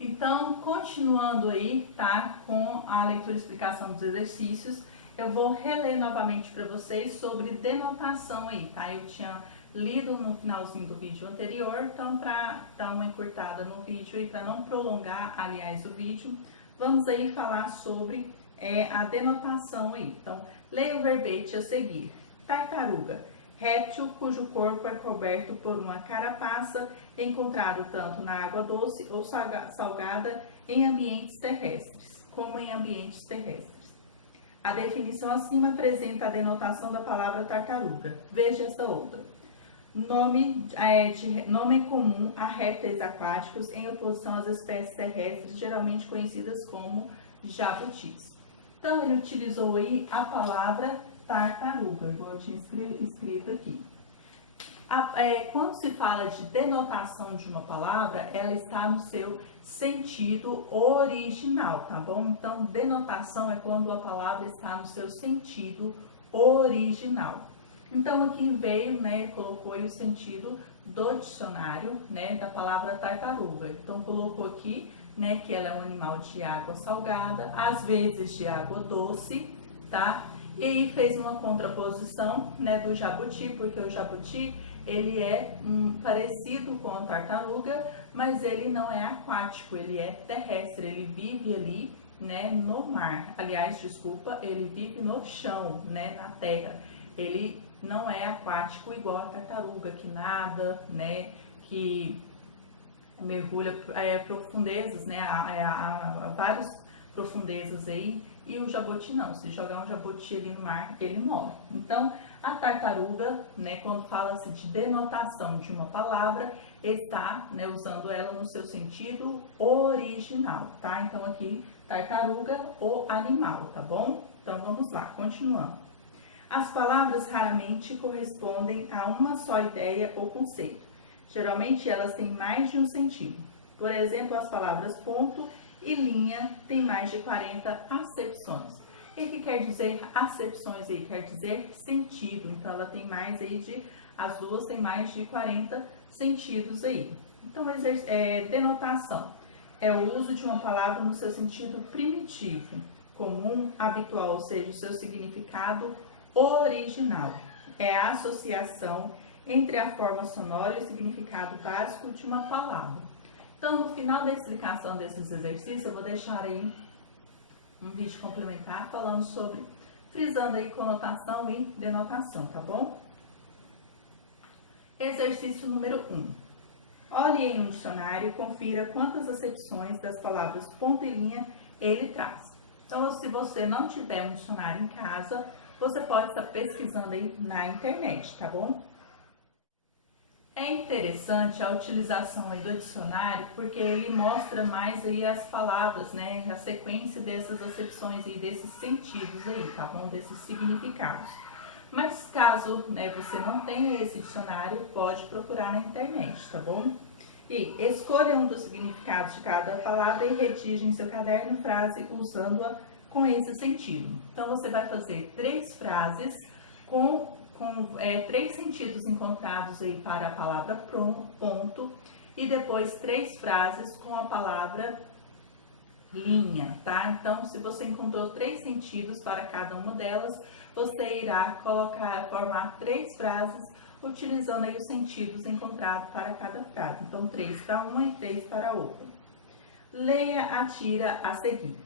Então, continuando aí, tá? Com a leitura e explicação dos exercícios, eu vou reler novamente para vocês sobre denotação aí, tá? Eu tinha lido no finalzinho do vídeo anterior, então para dar uma encurtada no vídeo e para não prolongar, aliás, o vídeo, vamos aí falar sobre a denotação aí. Então, leia o verbete a seguir. Tartaruga. Réptil cujo corpo é coberto por uma carapaça, encontrado tanto na água doce ou salgada em ambientes terrestres, como em ambientes terrestres. A definição acima apresenta a denotação da palavra tartaruga. Veja esta outra. Nome comum a répteis aquáticos em oposição às espécies terrestres, geralmente conhecidas como jabutis. Então, ele utilizou aí a palavra tartaruga, igual eu tinha escrito aqui. Quando se fala de denotação de uma palavra, ela está no seu sentido original, tá bom? Então, denotação é quando a palavra está no seu sentido original. Então, aqui veio, né, colocou aí o sentido do dicionário, né, da palavra tartaruga. Então, colocou aqui, né, que ela é um animal de água salgada, às vezes de água doce, tá? E aí fez uma contraposição, né, do jabuti, porque o jabuti, ele é parecido com a tartaruga, mas ele não é aquático, ele é terrestre, ele vive ali, né, no mar. Aliás, desculpa, ele vive no chão, né, na terra. Ele não é aquático igual a tartaruga, que nada, né, que mergulha profundezas, né, a várias profundezas aí, e o jabuti não. Se jogar um jabuti ali no mar, ele morre. Então, a tartaruga, né, quando fala-se de denotação de uma palavra, está, né, usando ela no seu sentido original, tá? Então, aqui, tartaruga, o animal, tá bom? Então, vamos lá, continuando. As palavras raramente correspondem a uma só ideia ou conceito. Geralmente, elas têm mais de um sentido. Por exemplo, as palavras ponto e linha têm mais de 40 acepções. O que quer dizer acepções aí? Quer dizer sentido. Então, ela tem mais aí as duas têm mais de 40 sentidos aí. Então, denotação é o uso de uma palavra no seu sentido primitivo, comum, habitual, ou seja, o seu significado original. É a associação entre a forma sonora e o significado básico de uma palavra. Então, no final da explicação desses exercícios, eu vou deixar aí um vídeo complementar falando sobre, frisando aí conotação e denotação, tá bom? Exercício número 1. Olhe em um dicionário e confira quantas acepções das palavras ponto e linha ele traz. Então, se você não tiver um dicionário em casa, você pode estar pesquisando aí na internet, tá bom? É interessante a utilização aí do dicionário, porque ele mostra mais aí as palavras, né, a sequência dessas acepções e desses sentidos aí, tá bom? Desses significados. Mas caso, né, você não tenha esse dicionário, pode procurar na internet, tá bom? E escolha um dos significados de cada palavra e redige em seu caderno frase usando-a com esse sentido. Então, você vai fazer 3 frases com 3 sentidos encontrados aí para a palavra ponto e depois 3 frases com a palavra linha, tá? Então, se você encontrou 3 sentidos para cada uma delas, você irá formar 3 frases utilizando aí os sentidos encontrados para cada frase. Então, 3 para uma e 3 para a outra. Leia a tira a seguir.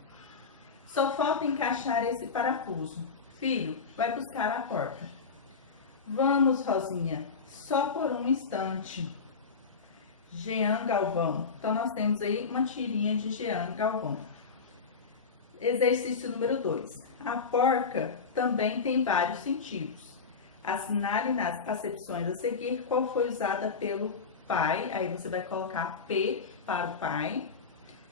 Só falta encaixar esse parafuso. Filho, vai buscar a porta. Vamos, Rosinha, só por um instante. Jean Galvão. Então, nós temos aí uma tirinha de Jean Galvão. Exercício número 2. A porca também tem vários sentidos. Assinale nas acepções a seguir qual foi usada pelo pai. Aí você vai colocar P para o pai.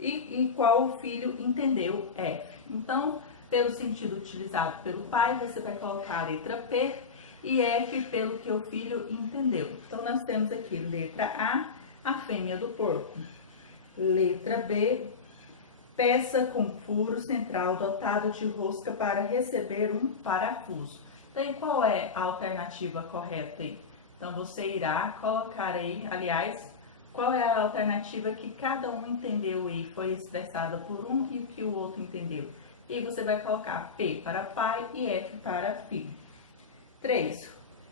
E qual o filho entendeu F. Então, pelo sentido utilizado pelo pai, você vai colocar a letra P e F pelo que o filho entendeu. Então, nós temos aqui letra A fêmea do porco. Letra B, peça com furo central dotado de rosca para receber um parafuso. Então, e qual é a alternativa correta aí? Então, você irá colocar aí, aliás, Qual é a alternativa que cada um entendeu e foi expressada por um e que o outro entendeu? E você vai colocar P para pai e F para filho. 3.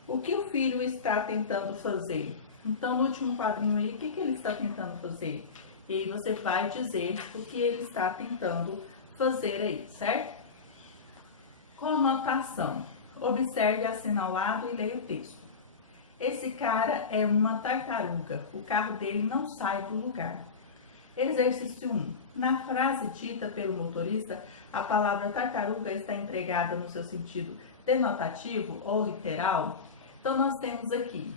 O que o filho está tentando fazer? Então, no último quadrinho aí, o que ele está tentando fazer? E aí você vai dizer o que ele está tentando fazer aí, certo? Conotação. Observe a cena ao lado e leia o texto. Esse cara é uma tartaruga. O carro dele não sai do lugar. Exercício 1. Na frase dita pelo motorista, a palavra tartaruga está empregada no seu sentido denotativo ou literal. Então, nós temos aqui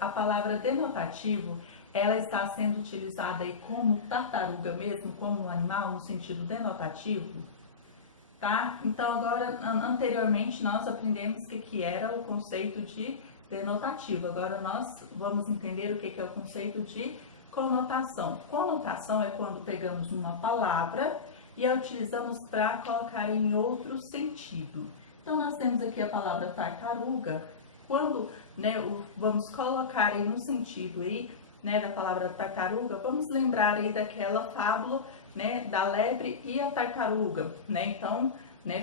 a palavra denotativo, ela está sendo utilizada aí como tartaruga mesmo, como um animal, no sentido denotativo, tá? Então, agora, anteriormente, nós aprendemos o que era o conceito de denotativo. Agora, nós vamos entender o que é o conceito de conotação. Conotação é quando pegamos uma palavra e a utilizamos para colocar em outro sentido. Então, nós temos aqui a palavra tartaruga. Quando vamos colocar aí no sentido aí, da palavra tartaruga, vamos lembrar aí daquela fábula, da lebre e a tartaruga, Então,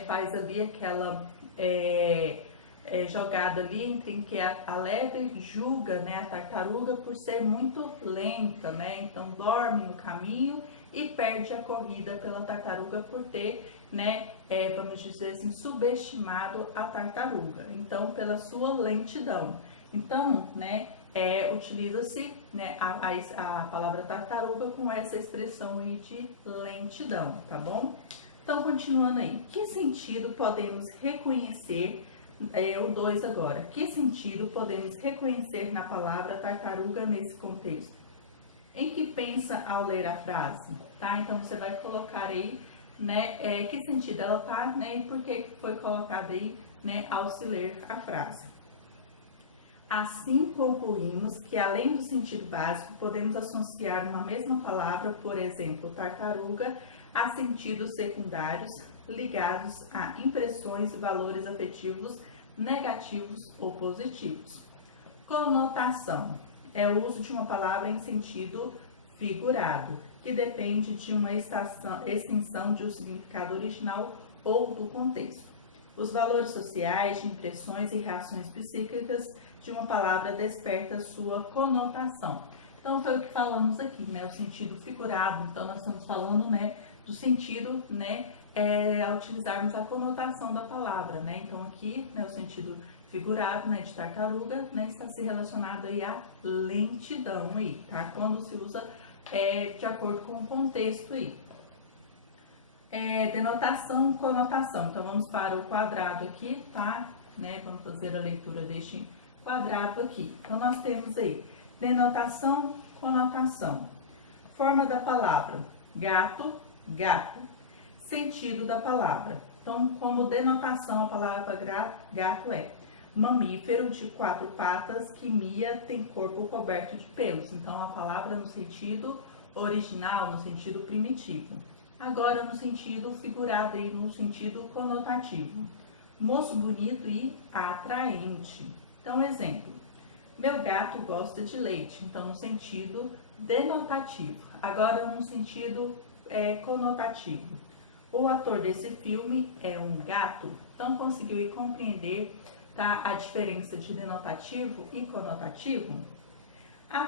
faz ali aquela jogada ali entre que a lebre julga, a tartaruga por ser muito lenta, Então, dorme no caminho e perde a corrida pela tartaruga por ter, vamos dizer assim, subestimado a tartaruga. Então, pela sua lentidão. Então, utiliza-se a palavra tartaruga com essa expressão aí de lentidão, tá bom? Então, continuando aí, que sentido podemos reconhecer, o 2 agora, que sentido podemos reconhecer na palavra tartaruga nesse contexto? Em que pensa ao ler a frase, tá? Então, você vai colocar aí, que sentido ela tá, e por que foi colocada aí, ao se ler a frase. Assim, concluímos que, além do sentido básico, podemos associar uma mesma palavra, por exemplo, tartaruga, a sentidos secundários ligados a impressões e valores afetivos negativos ou positivos. Conotação é o uso de uma palavra em sentido figurado, que depende de uma extensão de um significado original ou do contexto. Os valores sociais de impressões e reações psíquicas de uma palavra desperta sua conotação. Então, foi o que falamos aqui, o sentido figurado. Então, nós estamos falando, do sentido, ao utilizarmos a conotação da palavra, Então, aqui, o sentido figurado, de tartaruga, está se relacionado aí à lentidão aí, tá? Quando se usa de acordo com o contexto aí. Denotação, conotação. Então, vamos para o quadrado aqui, tá? Vamos fazer a leitura deste quadrado aqui. Então, nós temos aí denotação, conotação. Forma da palavra, gato, gato. Sentido da palavra. Então, como denotação, a palavra gato é mamífero de 4 patas que mia, tem corpo coberto de pelos. Então, a palavra no sentido original, no sentido primitivo. Agora, no sentido figurado e no sentido conotativo. Moço bonito e atraente. Então, exemplo. Meu gato gosta de leite. Então, no sentido denotativo. Agora, no sentido conotativo. O ator desse filme é um gato. Então, conseguiu compreender, tá, a diferença de denotativo e conotativo? A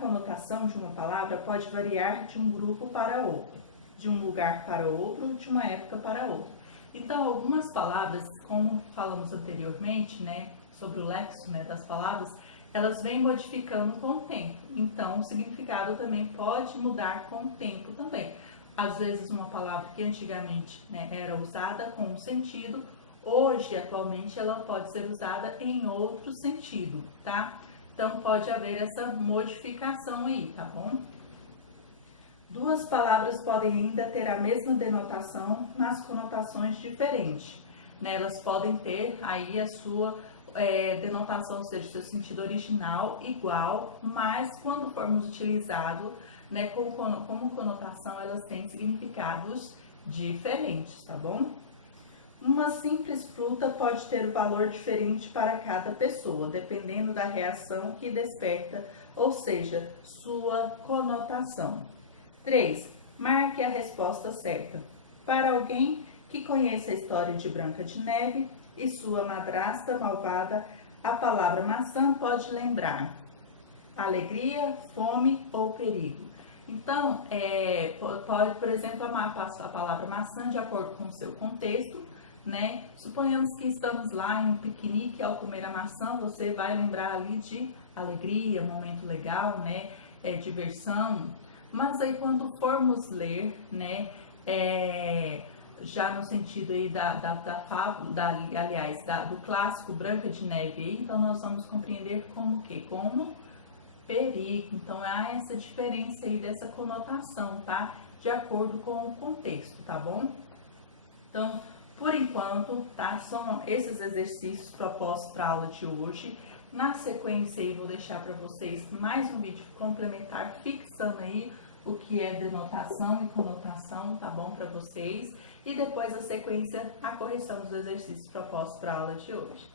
conotação de uma palavra pode variar de um grupo para outro, de um lugar para outro, de uma época para outra. Então, algumas palavras, como falamos anteriormente, sobre o léxico, das palavras, elas vêm modificando com o tempo. Então, o significado também pode mudar com o tempo também. Às vezes, uma palavra que antigamente era usada com um sentido, hoje, atualmente, ela pode ser usada em outro sentido, tá? Então, pode haver essa modificação aí, tá bom? Duas palavras podem ainda ter a mesma denotação, mas conotações diferentes. Elas podem ter aí a sua denotação, ou seja, seu sentido original igual, mas quando formos utilizado como conotação, elas têm significados diferentes, tá bom? Uma simples fruta pode ter um valor diferente para cada pessoa, dependendo da reação que desperta, ou seja, sua conotação. 3. Marque a resposta certa. Para alguém que conheça a história de Branca de Neve e sua madrasta malvada, a palavra maçã pode lembrar alegria, fome ou perigo. Então, pode, por exemplo, a palavra maçã de acordo com o seu contexto, né? Suponhamos que estamos lá em um piquenique, ao comer a maçã, você vai lembrar ali de alegria, momento legal, né? Diversão. Mas aí quando formos ler, né? Já no sentido aí da fábula, aliás, do clássico Branca de Neve, então nós vamos compreender como o quê? Como perigo. Então há essa diferença aí dessa conotação, tá? De acordo com o contexto, tá bom? Então, por enquanto, tá? São esses exercícios propostos para a aula de hoje. Na sequência eu vou deixar para vocês mais um vídeo complementar fixando aí o que é denotação e conotação, tá bom, para vocês? E depois a sequência, a correção dos exercícios propostos para a aula de hoje.